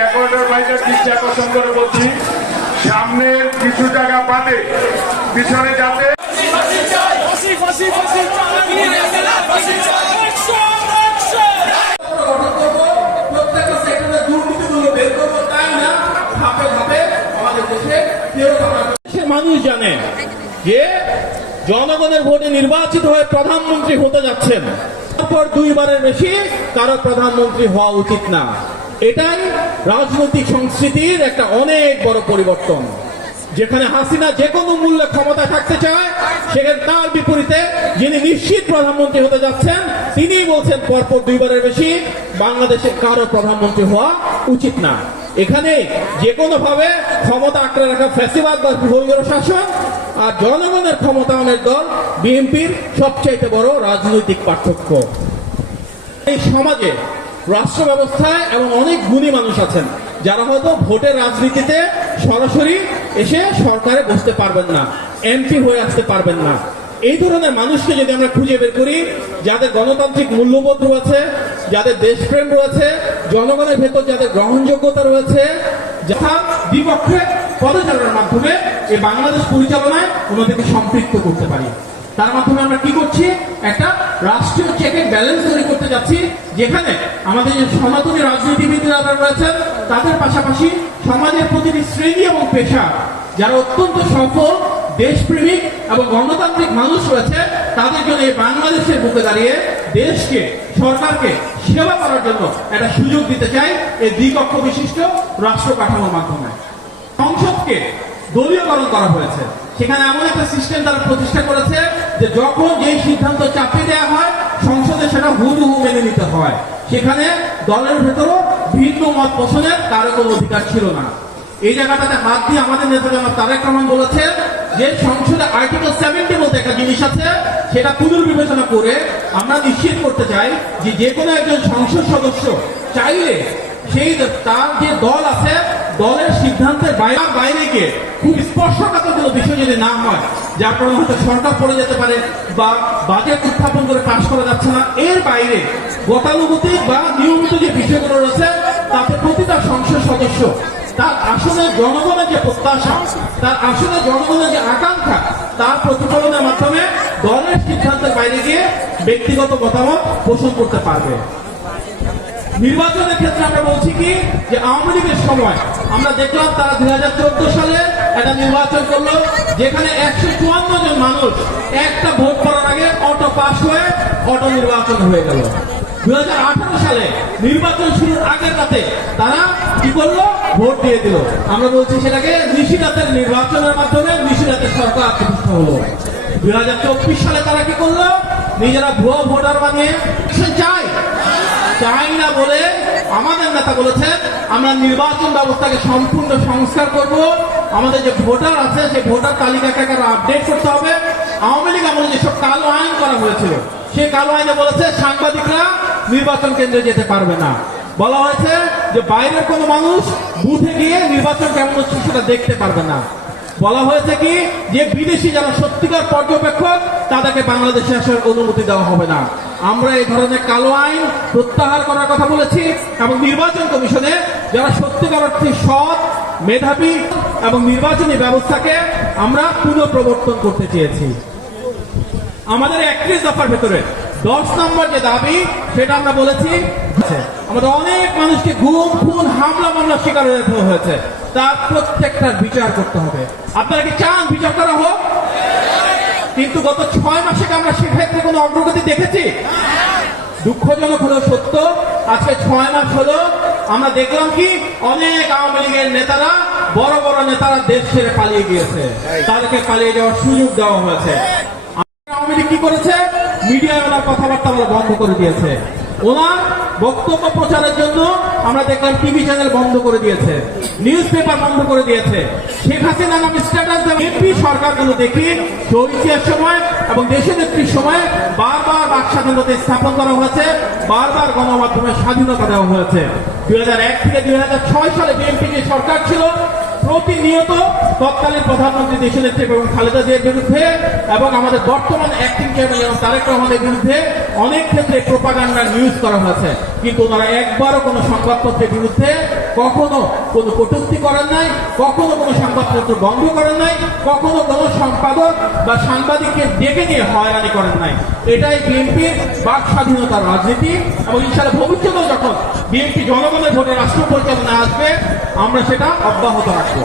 রেকর্ডের বাইরে দৃষ্টি আকর্ষণ করে বলছি, সামনের কিছু জায়গা বাদে পিছনে যাতে মানুষ জানে যে জনগণের ভোটে নির্বাচিত হয়ে প্রধানমন্ত্রী হতে যাচ্ছেন, তারপর দুইবারের বেশি কারো প্রধানমন্ত্রী হওয়া উচিত না। এটাই রাজনৈতিক সংস্কৃতির একটা অনেক বড় পরিবর্তন। যেখানে হাসিনা যে কোনো মূল্যে ক্ষমতা থাকতে চায়, সেখানে তার বিপরীতে যিনি নিশ্চিত প্রধানমন্ত্রী হতে যাচ্ছেন তিনি বলছেন পরপর দুইবারের বেশি বাংলাদেশের কারো প্রধানমন্ত্রী হওয়া উচিত না। এখানে যে কোনো ভাবে ক্ষমতা আঁকড়ে রাখা ফ্যাসিবাদ বা ভূমির শাসন আর জনগণের ক্ষমতায়নের দল বিএনপির সবচাইতে বড় রাজনৈতিক পার্থক্য। এই সমাজে রাষ্ট্র ব্যবস্থায় এবং অনেক গুণী মানুষ আছেন যারা হয়তো ভোটের রাজনীতিতে সরাসরি এসে সরকারে বসতে পারবেন না, এমপি হয়ে আসতে পারবেন না। এই ধরনের মানুষকে যদি আমরা খুঁজে বের করি, যাদের গণতান্ত্রিক মূল্যবোধ রয়েছে, যাদের দেশপ্রেম রয়েছে, জনগণের ভেতর যাদের গ্রহণযোগ্যতা রয়েছে, যারা বিপক্ষে পদচারণার মাধ্যমে এই বাংলাদেশ পরিচালনায় ওনাদেরকে সম্পৃক্ত করতে পারি। তার মাধ্যমে আমরা কি করছি, একটা রাষ্ট্রীয় চেক এন্ড ব্যালেন্স তৈরি করতে যাচ্ছি, যেখানে আমাদের যে সনাতনী রাজনীতিবিদ যারা রয়েছেন তাদের পাশাপাশি সমাজের প্রতিটি শ্রেণী এবং পেশা যারা অত্যন্ত সফল দেশপ্রেমিক এবং গণতান্ত্রিক মানুষ রয়েছে, তাদের জন্য এই বাংলাদেশের বুকে দাঁড়িয়ে দেশকে, সরকারকে সেবা করার জন্য একটা সুযোগ দিতে চাই এই দ্বিকক্ষ বিশিষ্ট রাষ্ট্র কাঠামোর মাধ্যমে। সংসদকে দলীয়করণ করা হয়েছে, সেখানে এমন একটা সিস্টেম তারা প্রতিষ্ঠা করেছে যে যখন যেই সিদ্ধান্ত চাপিয়ে দেওয়া হয় সংসদে সেটা হুবহু মেনে নিতে হয়। সেখানে দলের ভেতরও ভিন্ন মত পোষণের কারো কোনো অধিকার ছিল না। এই জায়গাটাতে হাত দিয়ে আমাদের নেতা জনাব তারেক রহমান বলেছেন যে সংসদে আর্টিকেল 70 বলতে একটা জিনিস আছে, সেটা পুনর্বিবেচনা করে আমরা নিশ্চিত করতে চাই যে যে কোনো একজন সংসদ সদস্য চাইলে সেই তার যে দল আছে দলের সিদ্ধান্তের বাইরে গিয়ে খুব স্পর্শকাতর কোনো বিষয় যদি না হয়, যার কারণে হয়তো সরকার পড়ে যেতে পারে বা বাজেট উত্থাপন করে পাশ করা যাচ্ছে না, এর বাইরে গতানুগতিক বা নিয়মিত যে বিষয়গুলো রয়েছে তাতে প্রতিটা সংসদ সদস্য তার আসলে জনগণের যে প্রত্যাশা, তার আসলে জনগণের যে আকাঙ্ক্ষা, তার প্রতিফলনের মাধ্যমে দলের সিদ্ধান্তের বাইরে গিয়ে ব্যক্তিগত মতামত পোষণ করতে পারবে। নির্বাচনের ক্ষেত্রে আমরা বলছি কি যে আওয়ামী লীগের সময় আমরা দেখলাম তারা 2014 সালে একটা নির্বাচন করলো, যেখানে 154 জন মানুষ একটা ভোট করার আগে অটো পাস হয়ে অটো নির্বাচন হয়ে গেল। 2018 সালে নির্বাচন শুরুর আগের রাতে তারা কি করলো, ভোট দিয়ে দিল। আমরা বলছি সেটাকে নিশিরাতের নির্বাচনের মাধ্যমে নিশিরাতের সরকার প্রতিষ্ঠা হলো। 2024 সালে তারা কি করলো, নিজেরা ভুয়া ভোটার বানিয়ে চাই না বলে আমাদের নেতা বলেছেন আমরা নির্বাচন ব্যবস্থাকে সম্পূর্ণ সংস্কার করব, আমাদের যে ভোটার আছে সেই ভোটার তালিকাকে আপডেট করতে হবে। আওয়ামী লীগ আমলে যেসব কালো আইন করা হয়েছিল সেই কালো আইনে বলেছে সাংবাদিকরা নির্বাচন কেন্দ্রে যেতে পারবে না। বলা হয়েছে যে বাইরের কোনো মানুষ বুথে গিয়ে নির্বাচন কেমন হচ্ছে সেটা দেখতে পারবে না। বলা হয়েছে কি যে বিদেশি যারা সত্যিকার পর্যবেক্ষক তাদেরকে বাংলাদেশে আসার অনুমতি দেওয়া হবে না। আমরা এই ধরনের কালো আইন প্রত্যাহার করার কথা বলেছি এবং নির্বাচন কমিশনে যারা সত্যিকার অর্থে সৎ, মেধাবী এবং নির্বাচনী ব্যবস্থাকে আমরা পুনঃপ্রবর্তন করতে চেয়েছি। আমাদের 31 দফার ভেতরে 10 নম্বর যে দাবি সেটা আমরা বলেছি, আমাদের অনেক মানুষকে গুম, খুন, হামলা মামলা শিকার হয়েছে, তার প্রত্যেকটার বিচার করতে হবে। আপনারা কি চান বিচার করা হোক? কিন্তু গত 6 মাসে আমরা সেক্ষেত্রে কোনো অগ্রগতি দেখেছি? দুঃখজনক হলেও সত্য, আজকে 6 মাস হলো আমরা দেখলাম কি অনেক আওয়ামী লীগের নেতারা, বড় বড় নেতারা দেশ ছেড়ে পালিয়ে গিয়েছে, তাদেরকে পালিয়ে যাওয়ার সুযোগ দেওয়া হয়েছে। আওয়ামী লীগ কি করেছে, মিডিয়ায় ওনার কথাবার্তা বন্ধ করে দিয়েছে। ওনার বক্তব্য প্রচারের জন্য আমরা দেখলাম টিভি চ্যানেল বন্ধ করে দিয়েছে, নিউজ পেপার বন্ধ করে দিয়েছে। শেখ হাসিনা নামে স্ট্যাটাস এমপি সরকারগুলো দেখি শহীদের সময় এবং দেশনেত্রীর সময় বারবার বাক স্বাধীনতা স্থাপন করা হয়েছে, বারবার গণমাধ্যমের স্বাধীনতা দেওয়া হয়েছে। 2001 থেকে 2006 সালে বিএনপি যে সরকার ছিল প্রতিনিয়ত তৎকালীন প্রধানমন্ত্রী দেশনেত্রী এবং খালেদা জিয়ার বিরুদ্ধে এবং আমাদের বর্তমান অ্যাক্টিং চেয়ারম্যান তারেক রহমানের বিরুদ্ধে অনেক ক্ষেত্রে প্রোপাগান্ডা নিউজ করা হয়েছে। কিন্তু ওনারা একবারও কোনো সংবাদপত্রের বিরুদ্ধে কখনো কোনো কটূক্তি করেন নাই, কখনো কোনো সংবাদপত্র বন্ধ করেন নাই, কখনো কোনো সম্পাদক বা সাংবাদিককে ডেকে নিয়ে হয়রানি করেন নাই। এটাই বিএনপির বাক স্বাধীনতার রাজনীতি, এবং ইনশাআল্লাহ ভবিষ্যতেও যখন বিএনপি জনগণের ভোটে রাষ্ট্র পরিচালনায় আসবে আমরা সেটা অব্যাহত রাখবো।